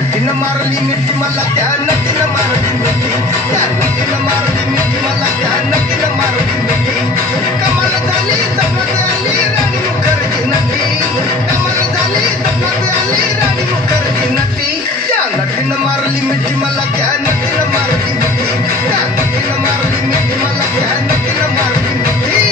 नदीनं मारली मिठी मला त्या नदीनं मारली मिठी त्या नदीनं मारली मिठी मला त्या नदीनं मारली मिठी कमाल झाली सपनात आली राणी मुखर्जी नटी कमाल झाली सपनात आली राणी मुखर्जी नटी त्या नदीनं मारली मिठी मला त्या नदीनं मारली मिठी त्या नदीनं मारली मिठी मला त्या नदीनं मारली मिठी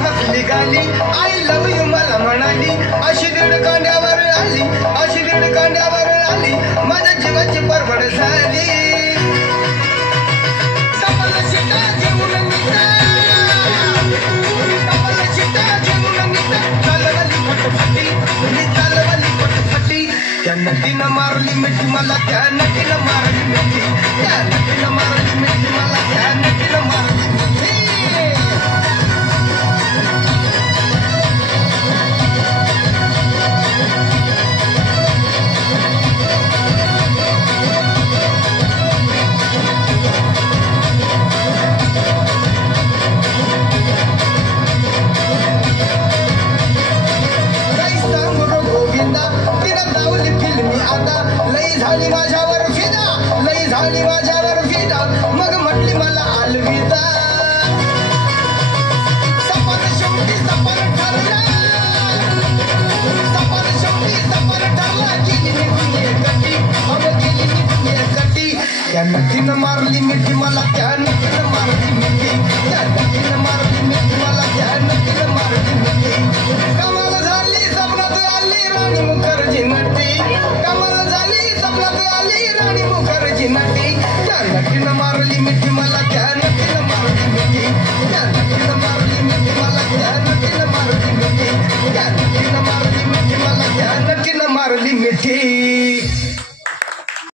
I love you मला म्हणाली अशी दीड कांड्यावर आली अशी दीड कांड्यावर आली माझ्या जीवाची परवड झाली कपाला शिटा घेऊन निघा कपाला शिटा घेऊन निघा चालवली फटफटी मी चालवली फटफटी त्या नदीनं मारली मिठी मला त्या नदीनं मारली मिठी त्या नदीनं मारली मिठी मला त्या नदीनं मारली मिठी लई झाली माझ्यावर फिदा मग म्हटली मला अलविदा सपन शेवटी सपन ठरला सपन शेवटी सपन ठरला गेली निघून एकटी अब गेली निघून एकटी त्या नदीनं मारली मिठी मला त्या नदीनं मारली मिठी त्या नदीनं मारली मिठी मला त्या नदीनं मारली मिठी कमाल झाली सपनात आली राणी मुखर्जी नटी कमाल झाली सपनात आली राणी मुखर्जी नटी त्या नदीनं मारली मिठी मला त्या नदीनं मारली मिठी त्या नदीनं